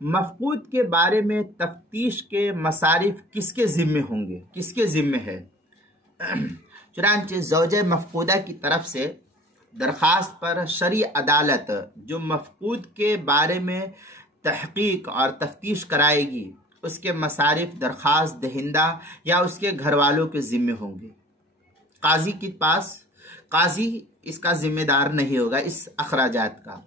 مفقود کے بارے میں تفتیش کے مصارف کس کے ذمے ہوں گے، کس کے ذمے ہے؟ چنانچہ زوجہ مفقودہ کی طرف سے درخواست پر شرعی عدالت جو مفقود کے بارے میں تحقیق اور تفتیش کرائے گی، اس کے مصارف درخواست دہندہ یا اس کے گھر والوں کے ذمے ہوں گے۔ قاضی کے پاس، قاضی اس کا ذمہ دار نہیں ہوگا اس اخراجات کا،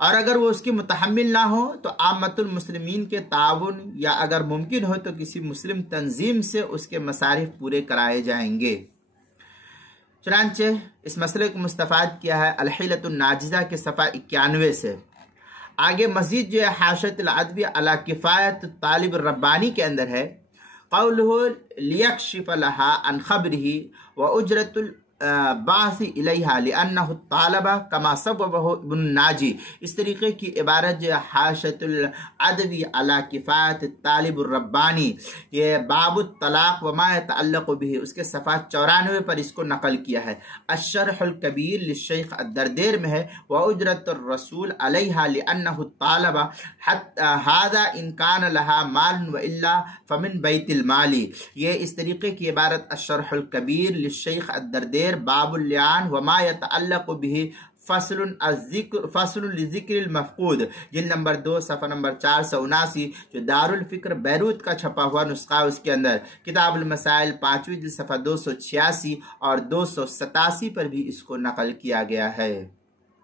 اور اگر وہ اس کی متحمل نہ ہو تو عامۃ المسلمین کے تعاون یا اگر ممکن ہو تو کسی مسلم تنظیم سے اس کے مصارف پورے کرائے جائیں گے۔ چنانچہ اس مسئلے کو مستفاد کیا ہے الحیلۃ الناجزہ کے صفحہ 91 سے۔ آگے مزید جو ہے حاشیۃ العدوی علی کفایت الطالب الربانی کے اندر ہے، قولہ لیکشف لها عن خبرہ واجرۃ البعث الیہا لانہ الطالبہ کما صببہ ابن الناجی۔ اس طریقے کی عبارت جو ہے حاشیۃ العدوی علی کفایت الطالب الربانی، یہ باب الطلاق وما يتعلق به، اس کے صفحہ 94 پر اس کو نقل کیا ہے۔ الشرح الکبیر للشیخ الدردیر میں ہے واجرۃ الرسول علیہا لانہ الطالبہ هذا ان کان لها مال والا فمن بیت المال۔ یہ اس طریقے کی عبارت الشرح الکبیر للشیخ الدردیر باب اللعان وما يتعلق به فصل لذکر المفقود، جلد نمبر 2 صفحہ نمبر 479، جو دارالفکر بیروت کا چھپا ہوا نسخہ، اس کے اندر کتاب المسائل 5ویں جلد صفحہ 286 اور 287 پر بھی اس کو نقل کیا گیا ہے۔